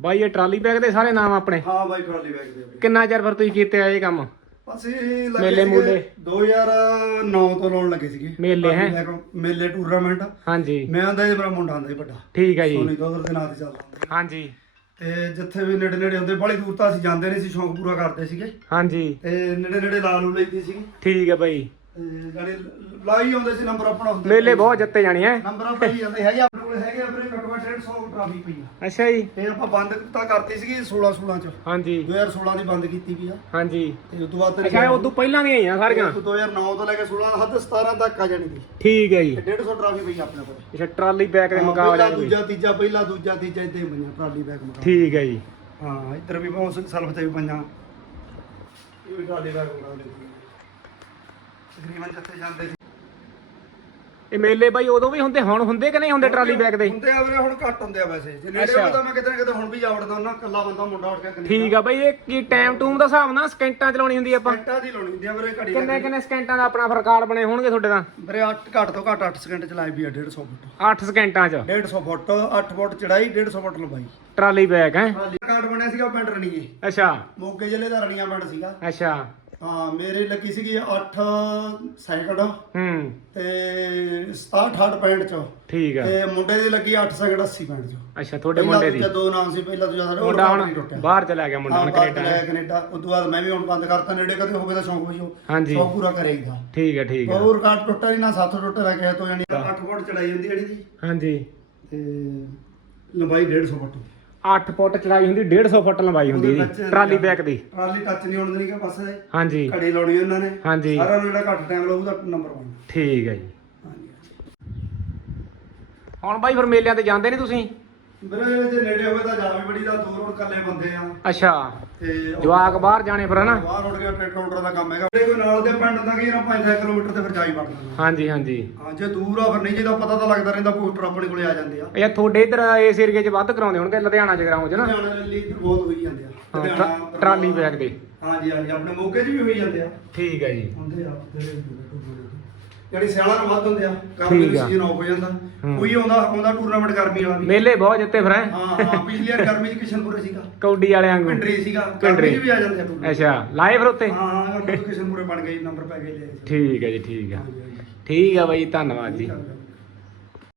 ਬਾਈ ਇਹ trolley bag ਦੇ ਸਾਰੇ ਨਾਮ ਆਪਣੇ? ਹਾਂ ਬਾਈ ਟਰਾਲੀ ਬੈਗ ਦੇ ਆਪਣੇ। ਕਿੰਨਾ ਚਿਰ ਫਿਰ ਤੁਸੀਂ ਕੀਤੇ ਆ ਇਹ ਕੰਮ? ਅਸੀਂ ਲੱਗੇ ਮੇਲੇ ਸੀਗੇ ਮੂਲੇ। 2009 ਤੋਂ ਲਾਉਣ ਲੱਗੇ ਸੀਗੇ। ਮੇਲੇ ਹੈਂ? ਮੇਲੇ ਟੂਰਨਾਮੈਂਟ ਹਾਂਜੀ। ਮੈਂ ਆਂਦਾ ਜੀ ਮੇਰਾ ਮੁੰਡਾ ਆਂਦਾ ਜੀ ਵੱਡਾ। ਠੀਕ ਹੈ ਜੀ। ਸੋਨੀ ਦੋਦਰ ਦੇ ਨਾਂ ਤੇ ਚੱਲਦਾ ਹੁੰਦਾ। ਹਾਂਜੀ। ਤੇ ਜਿੱਥੇ ਵੀ ਨੇੜੇ ਨੇੜੇ ਹੁੰਦੇ ਬੜੀ ਦੂਰ ਤਾਂ ਅਸੀਂ ਜਾਂਦੇ ਨਹੀਂ ਸੀ ਸ਼ੌਂਕ ਪੂਰਾ ਕਰਦੇ ਸੀਗੇ। ਹਾਂਜੀ। ਤੇ ਨੇੜੇ ਨੇੜੇ ਲਾ ਲੂ ਲਈਦੀ ਸੀਗੀ। ਠੀਕ ਹੈ ਬਾਈ। ਤੇ ਜਾਨੀ ਲਾਈ ਆਉਂਦੇ ਸੀ ਨੰਬਰ ਆਪਣਾ ਹੁੰਦੇ ਮੇਲੇ ਬਹੁਤ ਜਿੱਤੇ ਜਾਣੀ ਹੈ ਨੰਬਰ ਆਪਣਾ ਹੀ ਜਾਂਦੇ ਹੈਗੇ ਆਪਣੇ ਕੋਲ ਹੈਗੇ ਆਪਣੇ ਘੱਟੋ ਘੱਟ 150 ਟਰਾਫੀ ਪਈ ਆ ਅੱਛਾ ਜੀ। ਤੇ ਆਪਾਂ ਬੰਦ ਤਾਂ ਕਰਤੀ ਸੀਗੀ 16 16 ਚ। ਹਾਂਜੀ। 2016 ਦੀ ਬੰਦ ਕੀਤੀ ਵੀ ਆ। ਹਾਂਜੀ। ਤੇ ਉਸ ਤੋਂ ਬਾਅਦ ਅੱਛਾ ਇਹ ਉਦੋਂ ਪਹਿਲਾਂ ਦੀਆਂ ਆਈਆਂ ਸਾਰੀਆਂ? 2009 ਤੋਂ ਲੈ ਕੇ 16 ਹੱਦ 17 ਤੱਕ ਆ ਜਾਣੀ ਦੀ ਠੀਕ ਹੈ ਜੀ। ਤੇ 150 ਟਰਾਫੀ ਪਈ ਆਪਣੇ ਕੋਲ। ਅੱਛਾ ਟਰਾਲੀ ਬੈਗ ਦੇ ਮੁਕਾਬਲੇ ਪਹਿਲਾ ਦੂਜਾ ਤੀਜਾ ਪਹਿਲਾ ਦੂਜਾ ਤੀਜਾ ਇਦਾਂ ਹੀ ਪਈਆਂ ਟਰਾਲੀ ਬੈਗ ਮੁਕਾਬਲਾ ਠੀਕ ਹੈ ਜੀ। ਹਾਂ ਇੱਧਰ ਵੀ ਬਹੁਤ ਸਲਫ ਤੇ ਵੀ ਪਈਆਂ ਇਹ ਵੀ ਟਰਾਲੀ ਬੈਗ ਮੁਕਾਬਲੇ ਤਕਰੀਬਨ ਜਿੱਥੇ ਜਾਂਦੇ ਸੀ। ਇਹ ਮੇਲੇ ਬਾਈ ਉਦੋਂ ਵੀ ਹੁੰਦੇ ਹੁਣ ਹੁੰਦੇ ਕਿ ਨਹੀਂ ਹੁੰਦੇ ਟਰਾਲੀ ਬੈਗ ਦੇ? ਹੁੰਦੇ ਆ ਵੀਰੇ ਹੁਣ ਘੱਟ ਹੁੰਦੇ ਆ ਵੈਸੇ। ਜੇ ਨੇੜੇ ਅੱਛਾ। ਤਾਂ ਮੈਂ ਕਿਤੇ ਨਾ ਕਿਤੇ ਹੁਣ ਵੀ ਜਾਵੜਦਾ ਉਹਨਾਂ ਕੱਲਾ ਬੰਦਾ ਮੁੰਡਾ ਉੱਠ ਕੇ ਕਨੀ ਠੀਕ ਆ ਬਾਈ ਇਹ ਕੀ ਟਾਈਮ ਟੂਮ ਦਾ ਹਿਸਾਬ ਨਾਲ ਸਕਿੰਟਾਂ ਚਲਾਉਣੀ ਹੁੰਦੀ ਆਪਾਂ? ਮਿੰਟਾਂ ਦੀ ਲਾਉਣੀ ਹੁੰਦੀ ਆ ਵੀਰੇ ਘੜੀ ਕਿੰਨੇ ਕਿੰਨੇ ਸਕਿੰਟਾਂ ਦਾ ਆਪਣਾ ਰਿਕਾਰਡ ਬਣੇ ਹੋਣਗੇ ਤੁਹਾਡੇ ਦਾ ਵੀਰੇ 8 ਘੱਟ ਤੋਂ ਘੱਟ 8 ਸਕਿੰਟ ਚਲਾਈ ਵੀ ਆ 150 ਫੁੱਟ। 8 ਸਕਿੰਟਾਂ ਚ? 150 ਫੁੱਟ 8 ਫੁੱਟ ਚੜਾਈ 150 ਫੁੱਟ ਲੰਬਾਈ। ਟਰਾਲੀ ਬੈਗ ਹੈ? ਕਾਰਡ ਬਣਿਆ ਸੀਗਾ ਪਿੰਡ ਰਣੀਏ। ਅੱਛਾ। ਮੋਗੇ ਜ਼ਿਲ੍ਹੇ ਦਾ ਰਣੀਆਂ ਪਿੰਡ ਸੀਗਾ। ਅੱਛਾ। ਹਾਂ ਮੇਰੇ ਲੱਗੀ ਸੀਗੀ 8 ਸੈਕਿੰਡ। ਹੂੰ। ਤੇ 67 68 ਪੈਂਟ ਚ। ਠੀਕ ਆ। ਤੇ ਮੁੰਡੇ ਦੀ ਲੱਗੀ 8 ਸੈਕਿੰਡ 80 ਪੈਂਟ ਚ। ਅੱਛਾ ਤੁਹਾਡੇ ਮੁੰਡੇ ਦੀ? ਦੋ ਨਾਮ ਸੀ ਪਹਿਲਾ ਦੂਜਾ ਸਾਡਾ ਮੁੰਡਾ ਹੁਣ ਬਾਹਰ ਚਲਾ ਗਿਆ ਮੁੰਡਾ ਹਾਂ ਹੁਣ ਕੈਨੇਡਾ। ਗਿਆ ਕੈਨੇਡਾ। ਉਸ ਤੋਂ ਬਾਅਦ ਮੈਂ ਵੀ ਹੁਣ ਬੰਦ ਕਰਤਾ ਨੇੜੇ ਕਦੇ ਹੋਵੇ ਤਾਂ ਸ਼ੌਂਕ ਹੋਈ ਉਹ ਹਾਂਜੀ। ਸ਼ੌਂਕ ਪੂਰਾ ਕਰੇਗਾ ਠੀਕ ਆ ਠੀਕ ਆ। ਉਹ ਰਿਕਾਰਡ ਟੁੱਟਾ ਨਹੀਂ ਨਾ ਸੱਤ ਟੁੱਟੇ ਦਾ ਕਿਸੇ ਤੋਂ ਜਾਨੀ 8 ਫੁੱਟ ਚੜਾਈ ਹੁੰਦੀ ਜਿਹੜੀ ਜੀ। ਹਾਂਜੀ। ਤੇ ਲੰਬਾਈ 150 ਫੁੱਟ। 8 ਫੁੱਟ ਚੜਾਈ ਹੁੰਦੀ 150 ਫੁੱਟ ਲੰਬਾਈ ਹੁੰਦੀ ਉਹਦੇ ਜੀ ਟਰਾਲੀ ਬੈਗ ਦੀ। ਟਰਾਲੀ ਟੱਚ ਨਹੀਂ ਹੋਣ ਦੇਣੀ ਕਿ ਪਾਸੇ ਹਾਂਜੀ। ਘੜੀ ਲਾਉਣੀ ਉਹਨਾਂ ਨੇ। ਹਾਂਜੀ। ਸਾਰਿਆਂ ਨੂੰ ਜਿਹੜਾ ਘੱਟ ਟਾਈਮ ਲਾਊਗਾ ਨੰਬਰ 1 ਠੀਕ ਹੈ ਜੀ। ਹਾਂਜੀ। ਹੁਣ ਬਾਈ ਫਿਰ ਮੇਲਿਆਂ ਤੇ ਜਾਂਦੇ ਨਹੀਂ ਤੁਸੀਂ? ਵੀਰੇ ਜੇ ਨੇੜੇ ਹੋਵੇ ਤਾਂ ਜਾ ਵੀ ਬੜੀ ਦਾ ਦੂਰ ਹੁਣ ਇਕੱਲੇ ਬੰਦੇ ਆ। ਅੱਛਾ। ਤੇ ਜਵਾਕ ਬਾਹਰ ਜਾਣੇ ਫਿਰ ਹਨਾ? ਬਾਹਰ ਉੱਡ ਗਿਆ ਟਰੈਕ ਕਾਊਂਟਰ ਦਾ ਕੰਮ ਹੈਗਾ। ਜੇ ਕੋਈ ਨਾਲ ਦੇ ਪਿੰਡ ਦਾ ਕੀ ਨਾ 5 ਕਿਲੋਮੀਟਰ ਤੇ ਫਿਰ ਜਾ ਹੀ ਵੜਨਾ। ਹਾਂਜੀ ਹਾਂਜੀ। ਹਾਂ ਜੇ ਦੂਰ ਆ ਫਿਰ ਨਹੀਂ ਜਿਹਦਾ ਪਤਾ ਤਾਂ ਲੱਗਦਾ ਰਹਿੰਦਾ ਪੋਸਟਰ ਆਪਣੇ ਕੋਲੇ ਆ ਜਾਂਦੇ ਆ। ਇਹ ਤੁਹਾਡੇ ਇਧਰ ਇਸ ਏਰੀਏ 'ਚ ਵੱਧ ਕਰਾਉਂਦੇ ਹੋਣਗੇ ਲੁਧਿਆਣਾ ਜਗਰਾਉਂ 'ਚ ਨਾ? ਲੁਧਿਆਣਾ ਲਈ ਬਹੁਤ ਹੋਈ ਜਾਂਦੇ ਆ। ਹਾਂ, ਲੁਧਿਆਣਾ, ਟਰਾ- ਟਰਾਲੀ ਬੈਗ ਦੇ। ਹਾਂਜੀ ਹਾਂਜੀ ਆਪਣੇ ਮੋਕੇ 'ਚ ਵੀ ਹੋਈ ਜਾਂਦੇ ਆ। ਠੀਕ ਹੈ ਜੀ। ਹੁੰਦੇ ਆ ਜਿਹੜੇ ਜਿਹੜੀ ਸਿਆਲਾਂ ਨੂੰ ਵੱਧ ਹੁੰਦੇ ਆ ਗਰਮੀ ਠੀਕ ਦੀ ਆ। ਸੀਜ਼ਨ ਆਫ ਹੋ ਜਾਂਦਾ। ਕੋਈ ਆਉਂਦਾ ਆਉਂਦਾ ਟੂਰਨਾਮੈਂਟ ਗਰਮੀ ਵਾਲਾ ਵੀ ਮੇਲੇ ਬਹੁਤ ਜਿੱਤੇ ਫਿਰ ਹੈਂ? ਹਾਂ ਹਾਂ ਪਿਛਲੀ ਵਾਰ ਗਰਮੀ 'ਚ ਕਿਸ਼ਨਪੁਰੇ ਸੀਗਾ ਕੌਡੀ ਵਾਲਿਆਂ ਵਾਂਗੂ ਪਿੰਡਰੀ ਸੀਗਾ। ਗਰਮੀ 'ਚ ਵੀ ਆ ਜਾਂਦੇ ਆ tournament। ਅੱਛਾ ਲਾਏ ਫਿਰ ਉੱਤੇ ਹਾਂ ਹਾਂ ਗਰਮੀ 'ਚ ਕਿਸ਼ਨਪੁਰੇ ਬਣ ਗਏ ਨੰਬਰ ਪੈ ਗਏ ਲੈ ਠੀਕ ਹੈ ਜੀ ਠੀਕ ਆ ਠੀਕ ਆ ਬਾਈ ਧੰਨਵਾਦ ਜੀ।